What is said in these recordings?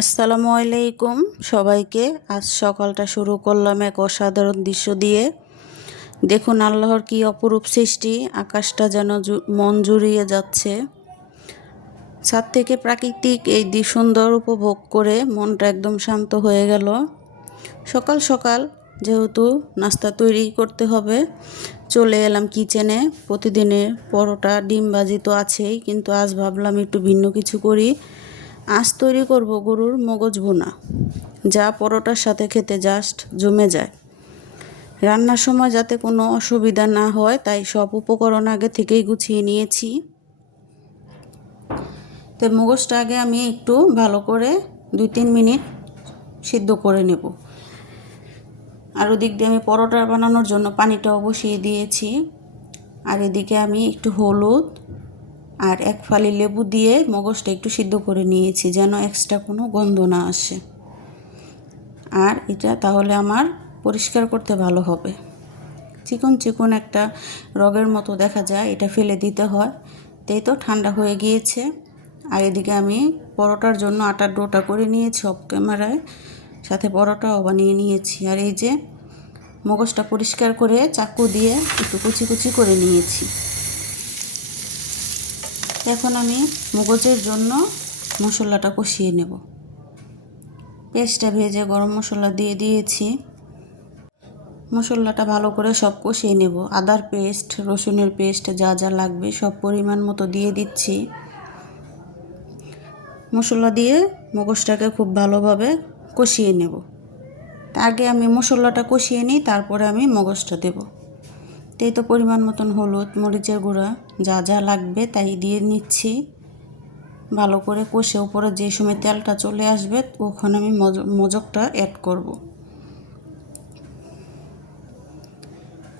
আসসালামু আলাইকুম সবাইকে। আজ সকালটা শুরু করলাম এক অসাধারণ দৃশ্য দিয়ে। দেখুন আল্লাহর কি অপরূপ সৃষ্টি, আকাশটা যেন মন জুড়িয়ে যাচ্ছে। ছাদ থেকে প্রাকৃতিক এই সুন্দর উপভোগ করে মনটা একদম শান্ত হয়ে গেল। সকাল সকাল যেহেতু নাস্তা তৈরি করতে হবে, চলে এলাম কিচেনে। প্রতিদিনের পরোটা ডিম ভাজি তো আছেই, কিন্তু আজ ভাবলাম একটু ভিন্ন কিছু করি। আজ তৈরি করব গরুর মগজ ভুনা, যা পরোটার সাথে খেতে জাস্ট জমে যায়। রান্নার সময় যাতে কোনো অসুবিধা না হয় তাই সব উপকরণ আগে থেকেই গুছিয়ে নিয়েছি। তো মগজটা আগে আমি একটু ভালো করে 2-3 মিনিট সিদ্ধ করে নেব। আর ওদিক দিয়ে আমি পরোটা বানানোর জন্য পানিটাও বসিয়ে দিয়েছি। আর এদিকে আমি একটু হলুদ আর 1 ফালি লেবু দিয়ে মগজটা একটু সিদ্ধ করে নিয়েছি, যেন এক্সট্রা কোনো গন্ধ না আসে। আর এটা তাহলে আমার পরিষ্কার করতে ভালো হবে। চিকন চিকন একটা রগের মতো দেখা যায়, এটা ফেলে দিতে হয়। তাই তো ঠান্ডা হয়ে গিয়েছে। আর এদিকে আমি পরোটার জন্য আটার ডোটা করে নিয়েছি অফ ক্যামেরায়, সাথে পরোটাও বানিয়ে নিয়েছি। আর এই যে মগজটা পরিষ্কার করে চাকু দিয়ে একটু কুচি কুচি করে নিয়েছি। এখন আমি মগজের জন্য মশলাটা কষিয়ে নেব। পেস্টটা ভেজে গরম মশলা দিয়ে দিয়েছি। মশলাটা ভালো করে সব কষিয়ে নেব। আদার পেস্ট, রসুনের পেস্ট, যা যা লাগবে সব পরিমাণ মতো দিয়ে দিচ্ছি। মশলা দিয়ে মগজটাকে খুব ভালোভাবে কষিয়ে নেব। আগে আমি মশলাটা কষিয়ে নিই, তারপরে আমি মগজটা দেব। তাই তো পরিমাণ মতন হলুদ, মরিচের গুঁড়া, যা যা লাগবে তাই দিয়ে নিচ্ছি। ভালো করে কষে উপরে যে সময় তেলটা চলে আসবে তখন আমি মজকটা অ্যাড করব।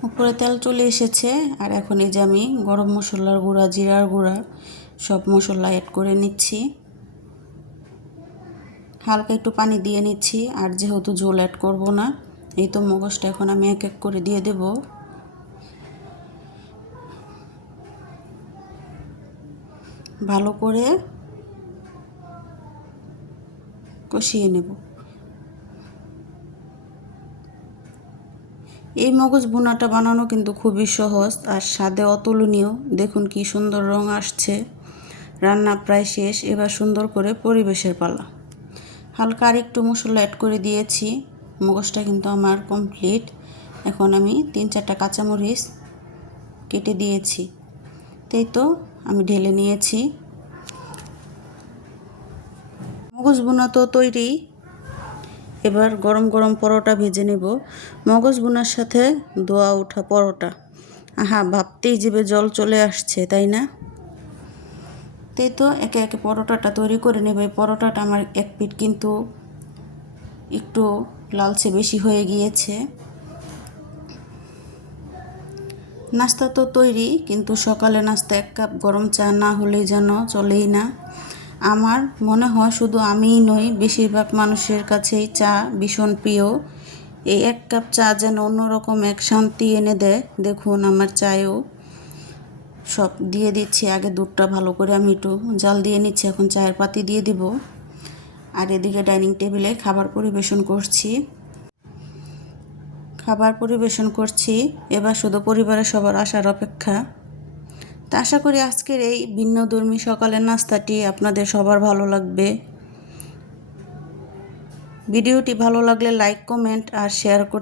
উপরে তেল চলে এসেছে। আর এখন এই যে আমি গরম মশলার গুঁড়া, জিরার গুঁড়া সব মশলা অ্যাড করে নিচ্ছি। হালকা একটু পানি দিয়ে নিচ্ছি। আর যেহেতু ঝোল অ্যাড করব না, এই তো মগজটা এখন আমি এক এক করে দিয়ে দেব। ভালো করে কষিয়ে নেব। এই মগজ ভুনাটা বানানো কিন্তু খুবই সহজ আর স্বাদে অতুলনীয়। দেখুন কি সুন্দর রং আসছে। রান্না প্রায় শেষ, এবার সুন্দর করে পরিবেশের পালা। হালকা আর একটু মশলা অ্যাড করে দিয়েছি। মগজটা কিন্তু আমার কমপ্লিট। এখন আমি 3-4টা কাঁচামরিচ কেটে দিয়েছি। তাই তো আমি ঢেলে নিয়েছি। মগজ ভুনা তো তৈরি। এবার গরম গরম পরোটা ভেজে নেব। মগজ ভুনার সাথে ধোয়া ওঠা পরোটা, আহা, ভাবতেই জিভে জল চলে আসছে, তাই না? তাই তো একে একে পরোটাটা তৈরি করে নেব। এই পরোটাটা আমার এক পিঠ কিন্তু একটু লালচে বেশি হয়ে গিয়েছে। নাস্তা তো তৈরি, কিন্তু সকালে নাস্তা 1 কাপ গরম চা না হলেই যেন চলেই না। আমার মনে হয় শুধু আমিই নই, বেশিরভাগ মানুষের কাছেই চা ভীষণ প্রিয়। এই 1 কাপ চা যেন অন্যরকম এক শান্তি এনে দেয়। দেখুন আমার চায়েও সব দিয়ে দিচ্ছি। আগে দুধটা ভালো করে আমি একটু জাল দিয়ে নিচ্ছি, এখন চায়ের পাতি দিয়ে দিব। আর এদিকে ডাইনিং টেবিলে খাবার পরিবেশন করছি। এবার শুধু পরিবারের সবার আসার অপেক্ষা। তা আশা করি আজকের এই ভিন্নধর্মী সকালের নাস্তাটি আপনাদের সবার ভালো লাগবে। ভিডিওটি ভালো লাগলে লাইক, কমেন্ট আর শেয়ার করতে